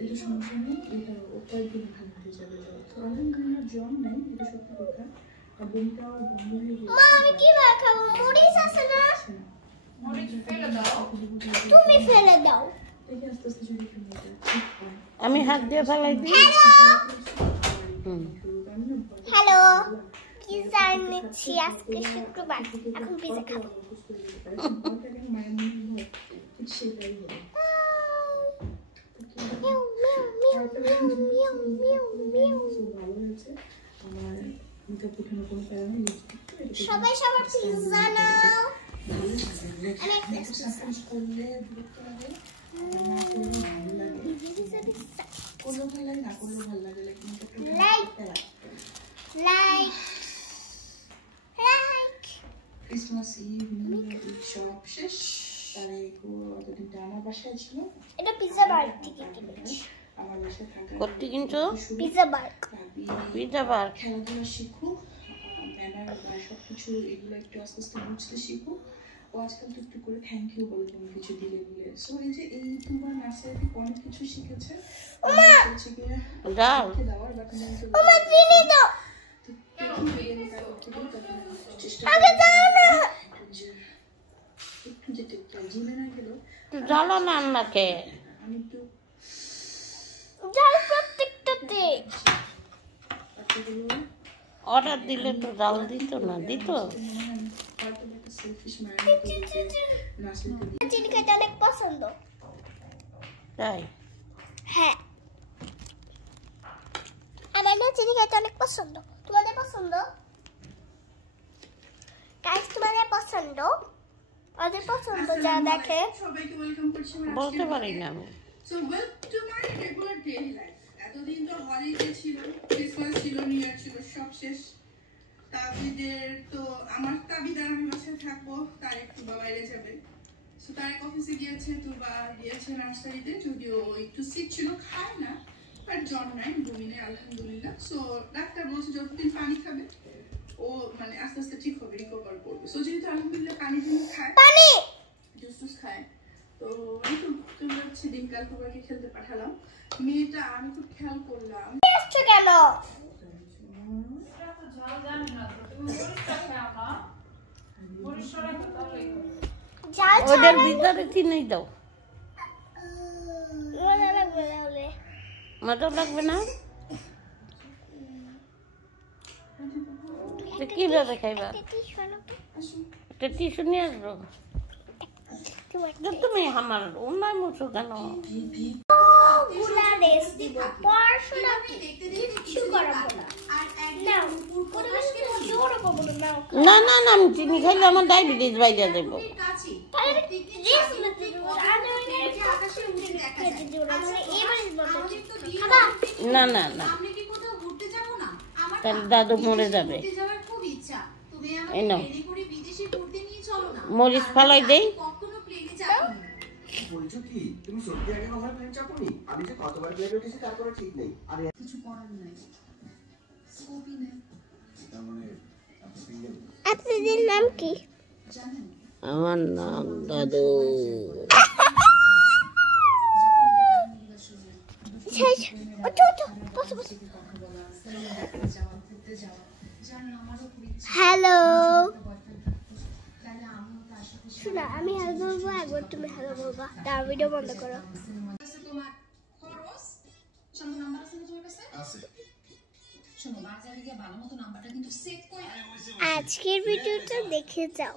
এটা সমস্যা নেই, এটা কয়েকদিন ভালো হয়ে যাবে। তো আলহামদুলিল্লাহ জ্বর নেই, এটা সত্যি কথা। বোনটাও বন্ধ হয়ে গেছে। মা আমি কি খাবো? মরিচ আছে না? মরিচ ফেলে দাও। তুমি ফেলে দাও। দেখি আস্তে আস্তে যদি একটু নিয়ে যায়। আমি হাত দিয়ে ফেলাই দিই। হ্যালো, পিৎজা এনেছি আজকে শুক্রবার, এখন পিৎজা খাবো। সেটাই হলো। সবাই সবার পিৎজা নাও। ক্রিসমাস ইভ সব শেষ। তারে অতদিন আমার বাসায় ছিল। এটা পিৎজা বার থেকে কিনেছি। আমার বাসায় থাকা কত কিনছো? পিৎজা বার। পিৎজা বার। খেলাধুলা শিখো, ব্যানার সবকিছু এগুলো একটু আস্তে আস্তে বুঝতে শিখো। ও আজকাল তো একটু করে থ্যাংক ইউ বলে কোনো কিছু দিলে দিলে। সো এই যে এই তোমার নার্সারিতে অনেক কিছু শিখেছে। দাও। দেওয়ার বাট ওমা চিনি দাও। আগে দাও না। একটু যেতে জিমে না গেলেও জ্বালো না আমাকে। আমি একটু জাল প্রত্যেকটাতে অর্ডার দিলে তো জাল দিত না, দিত? চিনি খেতে অনেক পছন্দ। তাই? হ্যাঁ, আমার না চিনি খেতে অনেক পছন্দ। তোমাদের পছন্দ? গাইস তোমাদের পছন্দ? ওদের পছন্দ যা দেখে। সবাইকে ওয়েলকাম করছি। বলতে পারি না আমি। So welcome to my regular daily life. এতদিন তো হলিডে ছিল, ক্রিসমাস ছিল, নিউ ইয়ার ছিল, সব শেষ। তাবিদের তো আমার তাবিদার আমি বাসায় থাকবো, তার একটু বাইরে যাবে। সো তার অফিসে গিয়েছে, তুবা গিয়েছে নার্সারিতে, যদিও একটু সিক ছিল, খায় না, বাট জ্বর নাই, বমি নেই আলহামদুলিল্লাহ। সো ডাক্তার বলছে যতদিন পানি খাবে ও মানে আস্তে আস্তে ঠিক হবে, রিকভার করবে। সো যেহেতু আলহামদুলিল্লাহ পানি টানি খায়, পানি জুস টুস খায়, তো আমি তো ঘুরতে যাচ্ছি, দিনকাল সবাইকে খেলতে পাঠালাম। মেয়েটা আমি খুব খেয়াল করলাম। আসছো কেন? ওদের ভিতরে চিনি দাও। মজা লাগবে না? কিভাবে খাইবা? একটা টিস্যু নিয়ে আসবো। তুমি আমার উন্নয় মুছো কেন? পড়াশোনা কিচ্ছু করাবো না। না না না, আমি চিনি খাইলে আমার ডায়াবেটিস বাইরে দেবো। না না না, তাহলে দাদু মরে যাবে। এই নাও, মরিচ ফালাই দেই। বলছো কি তুমি সত্যি আগে কখনো প্লেন চাপোনি? আমি যে কতবার প্লেন উঠেছি তারপরে ঠিক নেই। আরে কিছু করার নাই, স্কোপই নেই। তার মানে আপনাদের নাম কি? জানেন আমার নাম দাদু। হ্যালো, শোনা আমি হ্যালো বলবো, একবার তুমি হ্যালো বলবা। তার ভিডিও বন্ধ করো। আজকের ভিডিওটা দেখে যাও।